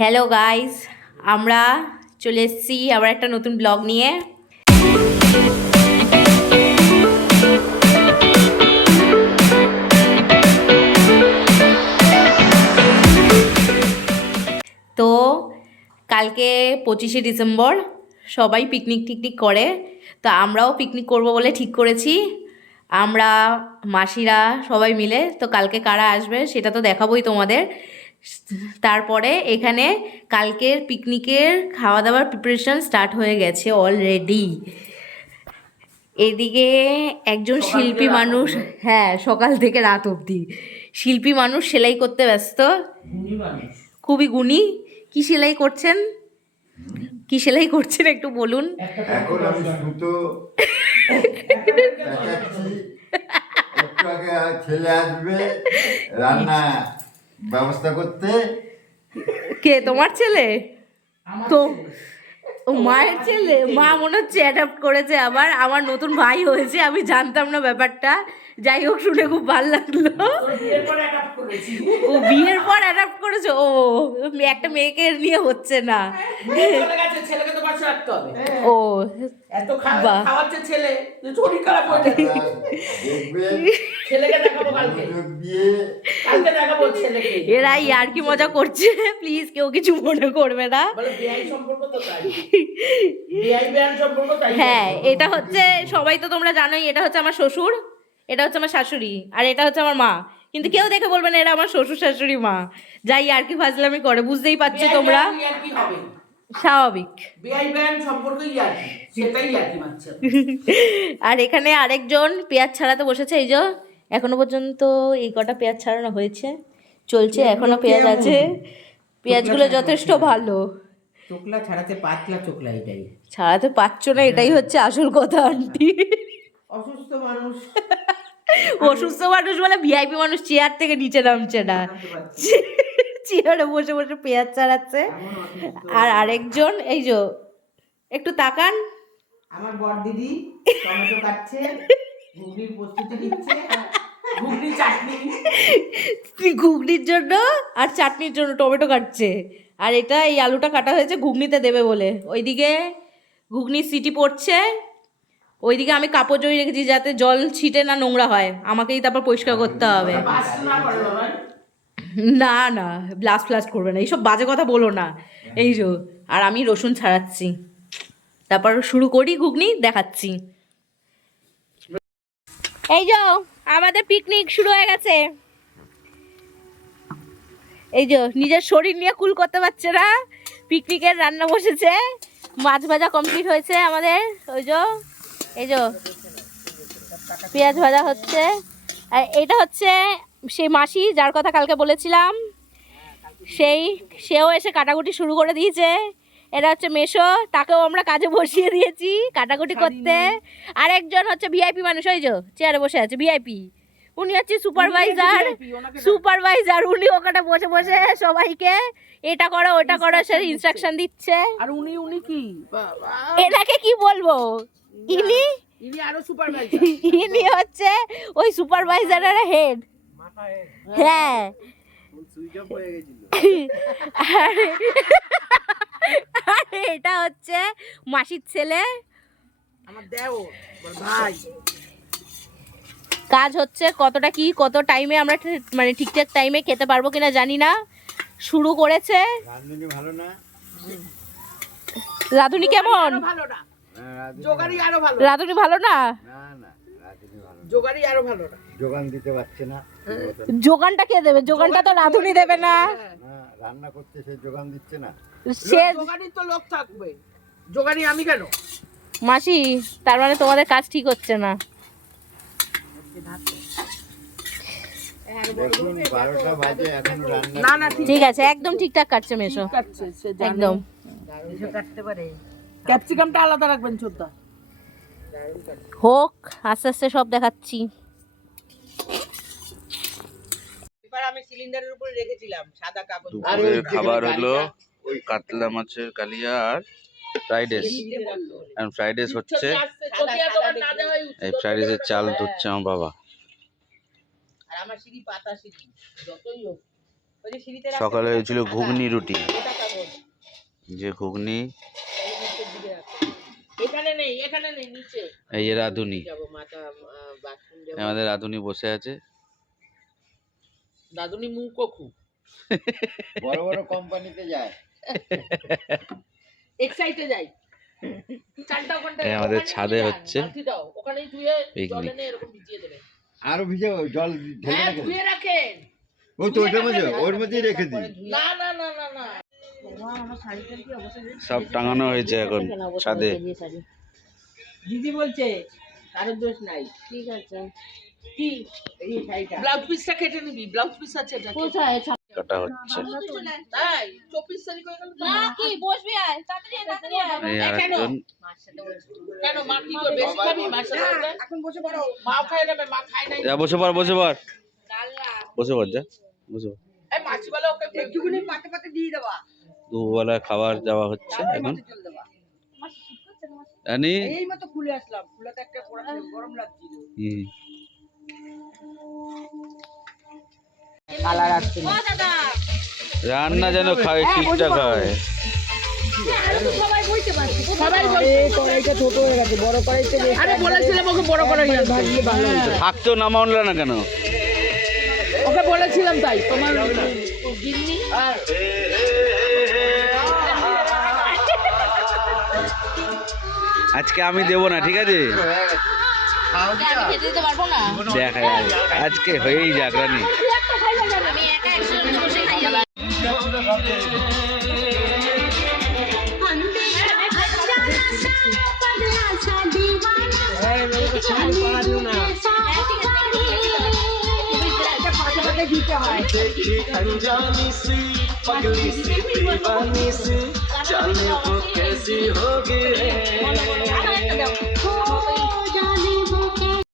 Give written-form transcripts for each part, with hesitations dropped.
Hello guys, আমরা চলে এসেছি আবার একটা নতুন ব্লগ নিয়ে। তো কালকে 25শে ডিসেম্বর, সবাই পিকনিক টিকনিক করে, তো আমরাও পিকনিক করব বলে ঠিক করেছি। আমরা মাসিরা সবাই মিলে। তো কালকে কারা আসবে সেটা তো দেখাবোই তোমাদের। তারপরে এখানে কালকের পিকনিকের খাওয়া দাওয়ার প্রিপারেশন স্টার্ট হয়ে গেছে অলরেডি। এদিকে একজন শিল্পী মানুষ, হ্যাঁ সকাল থেকে রাত অবধি শিল্পী মানুষ সেলাই করতে ব্যস্ত, খুবই গুণী। কি সেলাই করছেন, কি সেলাই করছেন একটু বলুন। এখন আমি সুতো দেখাচ্ছি, একটু আগে ছেলে আসবে রান্না ব্যবস্থা করতে। কে তোমার ছেলে? তো ও মায়ের ছেলে, মা মনে হচ্ছে অ্যাডাপ্ট করেছে আবার। আমার নতুন ভাই হয়েছে, আমি জানতাম না ব্যাপারটা। যাই হোক, শুনে খুব ভালো লাগলো। ও বিয়ের পর অ্যাডাপ্ট করেছে। ও একটা মেয়েকে নিয়ে হচ্ছে না। ছেলেকে তো পাশে রাখতে হবে। ও এত খাওয়াচ্ছে ছেলে, শরীর খারাপ হয়ে যাচ্ছে। দেখবেন ছেলেকে দেখাবো কালকে, মনোযোগ দিয়ে। কালকে দেখাবো ছেলেকে। এরাই আর কি মজা করছে, প্লিজ কেউ কিছু মনে করবে না। বলে বিয়াই সম্পর্ক তো তাই, বিয়াই সম্পর্ক তাই। হ্যাঁ, এটা হচ্ছে, সবাই তো তোমরা জানোই, এটা হচ্ছে আমার শ্বশুর, এটা হচ্ছে আমার শাশুড়ি, আর এটা হচ্ছে আমার মা। কিন্তু কেউ দেখে বলবে না এরা আমার শ্বশুর শাশুড়ি মা। যাই আর কি ফাজলামি করে, বুঝতেই পারছো তোমরা, কি হবে স্বাভাবিক। বিয়াই সম্পর্কই আর কি, সেটাই আর কি মানছে। আর এখানে আরেকজন পেঁয়াজ ছাড়াতে বসেছে, এই যে এখনো পর্যন্ত এই কটা পেঁয়াজ ছাড়ানো হয়েছে, চলছে, এখনো পেঁয়াজ আছে। পেঁয়াজগুলো যথেষ্ট ভালো। চোখলা ছাড়াতে পাতলা চোখলা, এটাই ছাড়াতে পারছো না, এটাই হচ্ছে আসল কথা আন্টি। অসুস্থ মানুষ, অসুস্থ মানুষ বলে ভিআইপি মানুষ চেয়ার থেকে নিচে নামছে না, চেয়ারে বসে বসে পেঁয়াজ ছাড়াচ্ছে। আর আরেকজন এই যে একটু তাকান, আমার বড় দিদি টমেটো কাটছে, ঘুগনির প্রস্তুতি দিচ্ছে, ঘুগনি চাটনি, ঘুগনির জন্য আর চাটনির জন্য টমেটো কাটছে। আর এটা এই আলুটা কাটা হয়েছে ঘুগনিতে দেবে বলে। ওইদিকে ঘুগনির সিটি পড়ছে, ওইদিকে আমি কাপড় জড়িয়ে রেখেছি যাতে জল ছিটে না নোংরা হয়, আমাকেই তারপর পরিষ্কার করতে হবে। না না, ব্লাস্ট ফ্লাস্ট করবে না, এইসব বাজে কথা বলো না। এই যে, আর আমি রসুন ছাড়াচ্ছি, তারপর শুরু করি, ঘুগনি দেখাচ্ছি। এই যে আমাদের পিকনিক শুরু হয়ে গেছে। এই যে নিজের শরীর নিয়ে কুল করতে পারছে না, পিকনিকের রান্না বসেছে, মাছ ভাজা কমপ্লিট হয়েছে আমাদের। ওই যে এই যে পেঁয়াজ ভাজা হচ্ছে। আর এটা হচ্ছে সেই মাসি যার কথা কালকে বলেছিলাম, সেও এসে কাটাকুটি শুরু করে দিয়েছে। এটা হচ্ছে মেশো, তাকেও আমরা কাজে বসিয়ে দিয়েছি কাটাকুটি করতে। আর একজন হচ্ছে ভিআইপি মানুষ, ওই যে চেয়ারে বসে আছে ভিআইপি, উনি হচ্ছে সুপারভাইজার। উনি ওখানে বসে বসে সবাইকে এটা করো ওটা করো সে ইনস্ট্রাকশন দিচ্ছে। আর উনি কি, এনাকে কি বলবো, ইনি আরো সুপারভাইজার, ইনি হচ্ছে ওই সুপারভাইজারের হেড। হ্যাঁ, আর এটা হচ্ছে মাসির ছেলে, আমার দেওর ভাই। কাজ হচ্ছে কতটা কি কত টাইমে আমরা মানে ঠিকঠাক টাইমে খেতে পারবো কিনা জানি না। শুরু করেছে। রাঁধুনি ভালো না, রাঁধুনি কেমন? ভালো না, জোগাড়ি আরো ভালো। রাঁধুনি ভালো না, না না রাঁধুনি ভালো না, জোগাড়ি আরো ভালো না, যোগান দিতে পারছে না। যোগানটা কে দেবে? যোগানটা তো রাঁধুনি দেবে না, না রান্না করতে সে যোগান দিচ্ছে না। সে জোগাড়ি তো লোক থাকবে, জোগাড়ি আমি কেন? মাসি, তার মানে তোমাদের কাজ ঠিক হচ্ছে না। দেখুন 12টা বাজে এখনো রান্না। না না ঠিক আছে, একদম ঠিকঠাক কাটছে মেশো, কাটছে, সে জানে একদম। সে কাটতে পারে। ক্যাপসিকামটা আলাদা রাখবেন ছোটদা। হোক, আস্তে আস্তে সব দেখাচ্ছি। এবার আমি সিলিন্ডারের উপরে রেখেছিলাম সাদা কাগজ। দুপুরের খাবার হলো কাতলা মাছের কালিয়া আর ফ্রাইড রাইস। আর ফ্রাইড রাইস হচ্ছে, এই ফ্রাইড রাইসের চাল ধুচ্ছে আমার বাবা। আর আমার সিঁড়ি পাতা সিঁড়ি, যতই হোক ওই যে সিঁড়িতে সকালে হয়েছিল ঘুগনি রুটি, যে ঘুগনি, এখানে নেই, এখানে নেই, নিচে এই যে রাঁধুনি, যাবো। মাথা বাথরুম যাবো। আমাদের রাঁধুনি বসে আছে। দাদুনি মুখও খুব বড় বড় কোম্পানিতে যায়। এক্সাইটে যাই। চালটা ওখানটা এই আমাদের ওখানে ছাদে নিয়ে যান, হচ্ছে বালতি দাও, ওখানেই ধুয়ে পিকনিক। জলে নিয়ে এরকম ভিজিয়ে দেবেন। আরো ভিজে জল ঢেলে হ্যাঁ, রেখে ধুয়ে রাখেন। ওই তো ওটার মধ্যে ওর মধ্যেই রেখে দিই। না না না না না, সব টাঙানো হয়েছে এখন ছাদে। দিদি বলছে কারোর দোষ নাই। ঠিক আছে, কি এই শাড়িটা ব্লাউজ পিসটা কেটে নিবি। ব্লাউজ পিস আছে এটা কোথায়? কাটা হচ্ছে। তাই 24 তারিখ হয়ে গেল না কি বসবি আয় তাড়াতাড়ি তাড়াতাড়ি এই আরেকজন কেন? মা কি করবে? বেশি খাবি? মার সাথে এখন বসে পড়ো। মা খায় না, মা খায় নাই। যা বসে পড়, বসে পড়, বসে পড়, যা বসে পড়। এই মাছি বলে ওকে একটুখানি পাতে পাতে দিয়ে দেবা। দুবেলা খাবার যাওয়া হচ্ছে এখন। রানী এই মতো খুলে আসলাম, খুলাতে একটা গরম লাগছিল। কালার আসছে না। রান্না যেন খায়, ঠিকঠাক হয়। সবাই বলছে কড়াইটা ছোট হয়ে গেছে, বড় কড়াইতে বেশি। আরে বলেছিলাম ওকে বড় কড়াই ভাজিয়ে ভালো হতো। থাকতেও নামা উঠলো না কেন? ওকে বলেছিলাম তাই। তোমার গিন্নি আজকে আমি দেবো না, ঠিক আছে? আমি খেতে দিতে পারবো না। দেখা যাক, আজকে হয়েই যাক রানী। আমি একা একসাথে বসে খাই যাবো।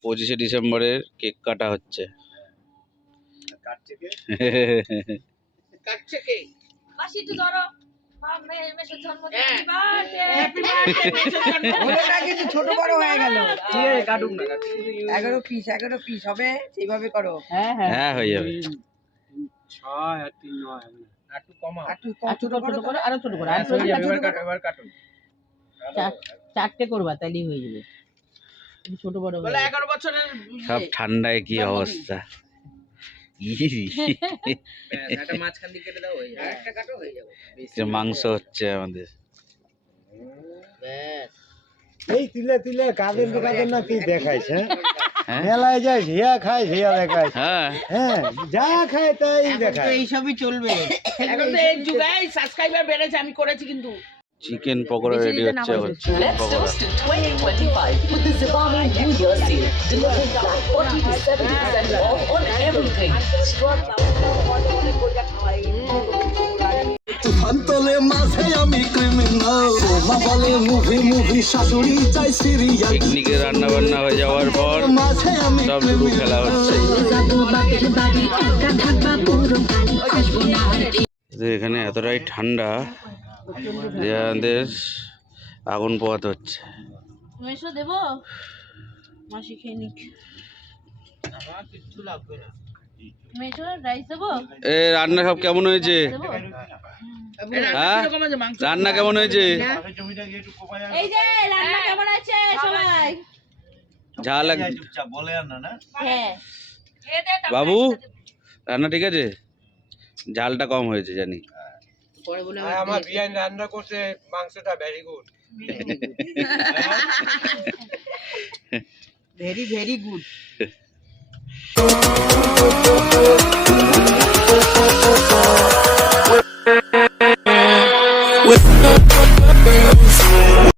পঁচিশে ডিসেম্বরের কেক কাটা হচ্ছে। কাটছে কে? কাটছে কে? মাসি একটু ধরো। মেসোর জন্মদিন। Happy birthday. ছোট বড় হয়ে গেল। ঠিক আছে, কাটুক না। 11 পিস হবে, সেইভাবে করো। হ্যাঁ হ্যাঁ হ্যাঁ, হয়ে যাবে। 6 আর 3 9 একটু কমাও। ছোট করে আরো ছোট করে এবার কাটুন। চারটে করবা তাইলেই হয়ে যাবে। ছোট বড় বলে 11 বছরের সব ঠান্ডায় কি অবস্থা। একটা মাঝখান দিয়ে কেটে দাও, হয়ে যাবে। একটা কাটো হয়ে যাবে। যে মাংস হচ্ছে আমাদের। ব্যাস। এই তিলে কাদের না কি দেখাইছে? হ্যাঁ মেলায় যায় ঝিয়া খায়, ঝিয়া দেখায়। হ্যাঁ, হ্যাঁ, যা খায় তাই দেখায়। এইসবই চলবে এখন তো। এই যুগে সাবস্ক্রাইবার বেড়েছে, আমি করেছি কিন্তু। চিকেন পকোড়া রেডি হচ্ছে এখন। Chicken Let's pakora. toast 2025 with the Zivame New Year sale. Delivering flat 40 to 70% off on everything. ফান্তলে মাঝে আমি ক্রিমিনাল মা বলে মুভি শাশুড়ি চাই সিরিয়াল পিকনিকে রান্না বান্না হয়ে যাওয়ার পর মাঝে আমি সব লুডু খেলা হচ্ছে। তো এখানে এতটাই ঠান্ডা যে আমাদের আগুন পোহাতে হচ্ছে। মেসো দেবো? মাসি খেয়ে নিক। আমার কিছু লাগবে না। মেসো রাইস দেবো? এ রান্না সব কেমন হয়েছে? দেবো? হ্যাঁ, রান্না কেমন হয়েছে? এই যে রান্না কেমন আছে সবাই? ঝাল বলে আর না। হ্যাঁ। বাবু, রান্না ঠিক আছে? ঝালটা কম হয়েছে জানি। পরে বলে আমার বিয়ান রান্না করছে, মাংসটা very good. Very very good.